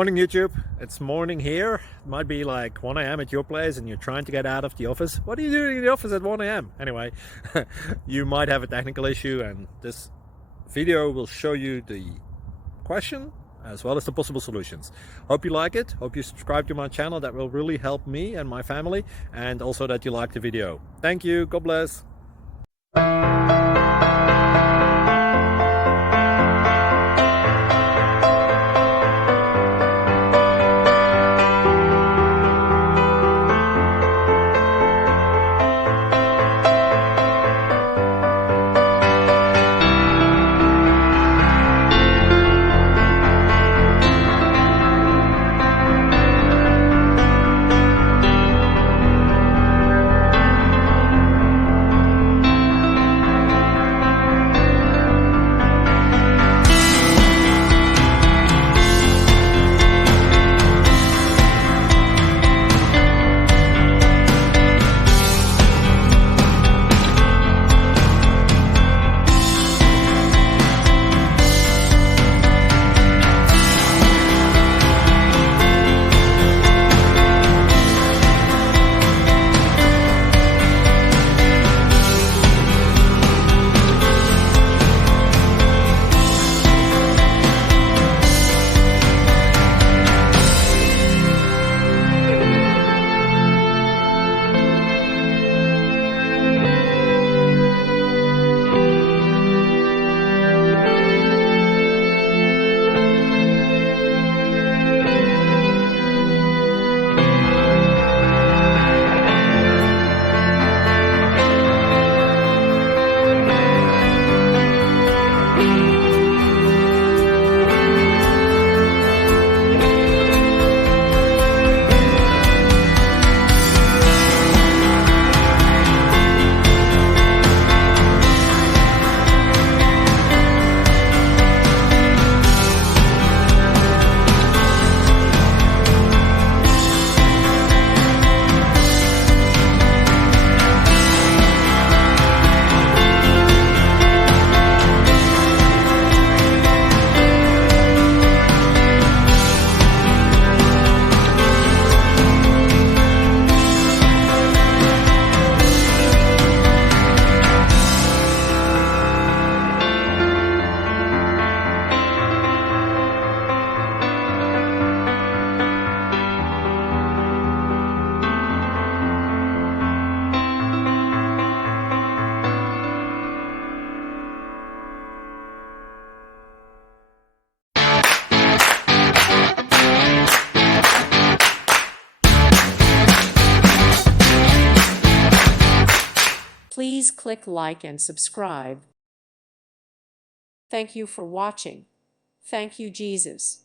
Morning YouTube, it's morning here. It might be like 1 a.m. at your place and you're trying to get out of the office. What are you doing in the office at 1 a.m? Anyway, you might have a technical issue and this video will show you the question as well as the possible solutions. Hope you like it, hope you subscribe to my channel. That will really help me and my family, and also that you like the video. Thank you, God bless. Please click like and subscribe. Thank you for watching. Thank you, Jesus.